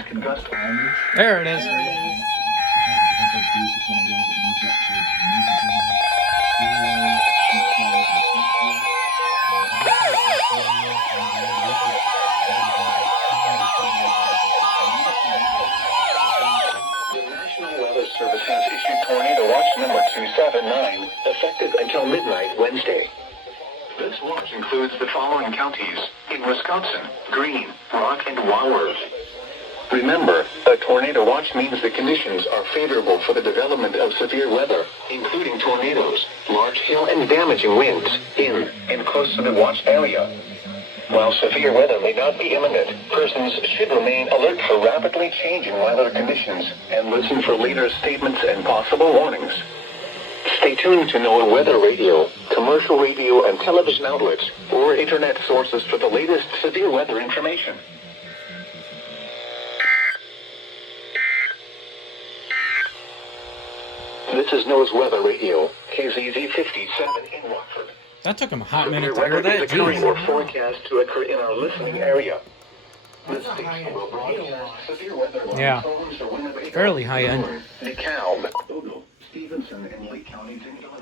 winds can gust. There it is. Service has issued Tornado Watch number 279, effective until midnight Wednesday. This watch includes the following counties in Wisconsin: Greene, Rock, and Wiwx. Remember, a tornado watch means the conditions are favorable for the development of severe weather, including tornadoes, large hail, and damaging winds in and close to the watch area. While severe weather may not be imminent, persons should remain alert for rapidly changing weather conditions and listen for later statements and possible warnings. Stay tuned to Noaa weather radio, commercial radio and television outlets, or internet sources for the latest severe weather information. This is Noaa's weather radio, KZZ 57 in Rockford. That took him a hot minute to hear that. Occurring or forecast to occur in our listening area. This station will broadcast severe weather Yeah, fairly high end. DeKalb, Stevenson, and Lake counties in Illinois.